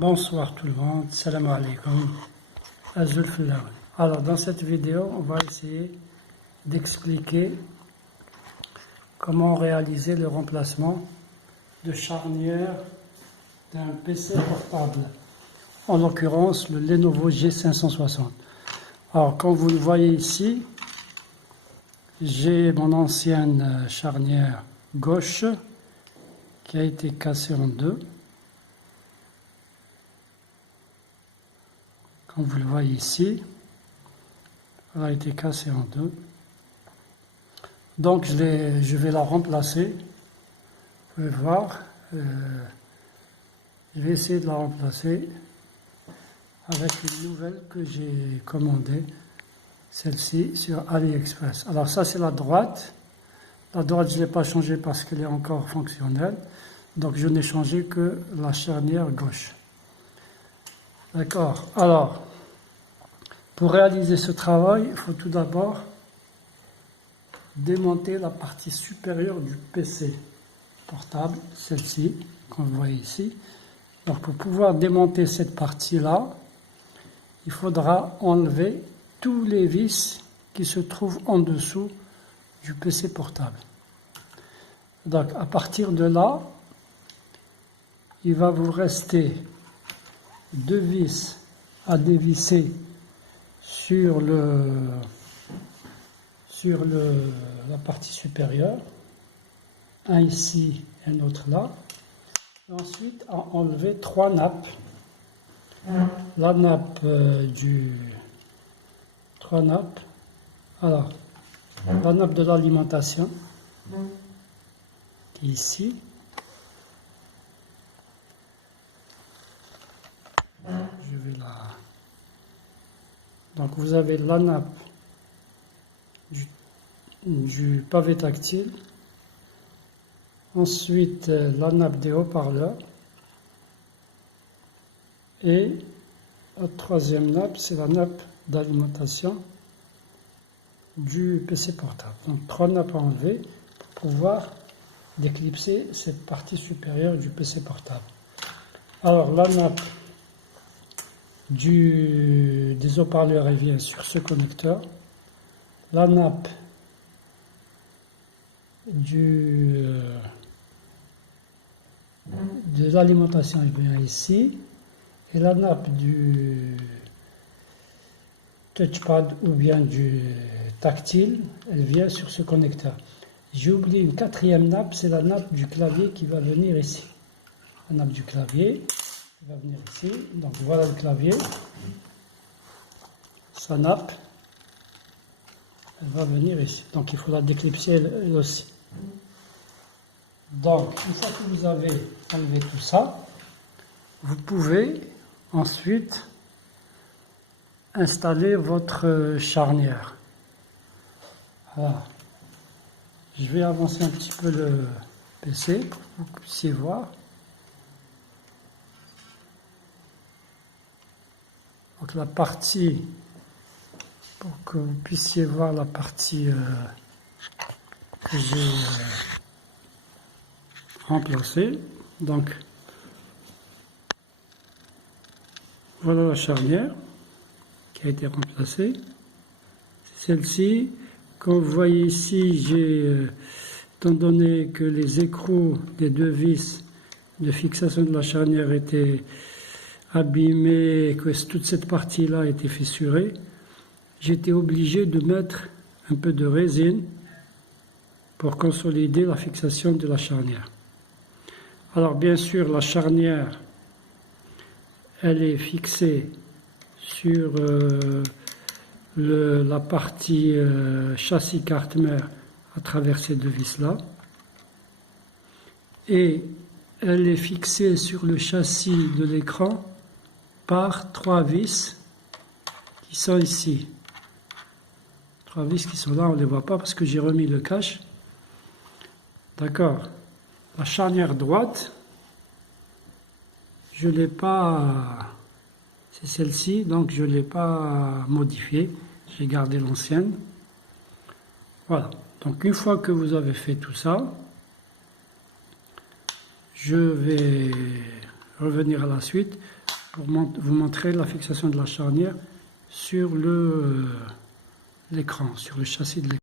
Bonsoir tout le monde, salam alaikum, Azul Filawi. Alors dans cette vidéo, on va essayer d'expliquer comment réaliser le remplacement de charnière d'un PC portable, en l'occurrence le Lenovo G560. Alors comme vous le voyez ici, j'ai mon ancienne charnière gauche qui a été cassée en deux. Comme vous le voyez ici, elle a été cassée en deux. Donc je vais la remplacer. Vous pouvez voir. Je vais essayer de la remplacer avec une nouvelle que j'ai commandée. Celle-ci sur AliExpress. Alors ça c'est la droite. La droite je ne l'ai pas changée parce qu'elle est encore fonctionnelle. Donc je n'ai changé que la charnière gauche. D'accord. Alors, pour réaliser ce travail, il faut tout d'abord démonter la partie supérieure du PC portable, celle-ci, qu'on voit ici. Donc, pour pouvoir démonter cette partie-là, il faudra enlever tous les vis qui se trouvent en dessous du PC portable. Donc, à partir de là, il va vous rester deux vis à dévisser sur la partie supérieure, un ici et un autre là. Et ensuite à enlever trois nappes, la nappe trois nappes, alors la nappe de l'alimentation qui est ici. Je vais la... Donc vous avez la nappe du pavé tactile, ensuite la nappe des haut-parleurs, et la troisième nappe, c'est la nappe d'alimentation du PC portable. Donc trois nappes à enlever pour pouvoir déclipser cette partie supérieure du PC portable. Alors la nappe des haut-parleurs, elle vient sur ce connecteur. La nappe de l'alimentation, elle vient ici. Et la nappe du touchpad ou bien du tactile, elle vient sur ce connecteur. J'ai oublié une quatrième nappe, c'est la nappe du clavier qui va venir ici. La nappe du clavier va venir ici, donc voilà le clavier, sa nappe, elle va venir ici, donc il faut la déclipser elle aussi. Donc une fois que vous avez enlevé tout ça, vous pouvez ensuite installer votre charnière. Voilà. Je vais avancer un petit peu le PC pour que vous puissiez voir. Donc la partie, pour que vous puissiez voir la partie que j'ai remplacée. Donc voilà la charnière qui a été remplacée. Celle-ci, comme vous voyez ici, étant donné que les écrous des deux vis de fixation de la charnière étaient abîmé, que toute cette partie-là a été fissurée, j'étais obligé de mettre un peu de résine pour consolider la fixation de la charnière. Alors bien sûr, la charnière, elle est fixée sur la partie châssis carte-mère à travers ces deux vis-là, et elle est fixée sur le châssis de l'écran par trois vis qui sont ici. Trois vis qui sont là, on ne les voit pas parce que j'ai remis le cache. D'accord. La charnière droite, je ne l'ai pas, c'est celle-ci, donc je ne l'ai pas modifiée. J'ai gardé l'ancienne. Voilà. Donc une fois que vous avez fait tout ça, je vais revenir à la suite pour vous montrer la fixation de la charnière sur l'écran, sur le châssis de l'écran.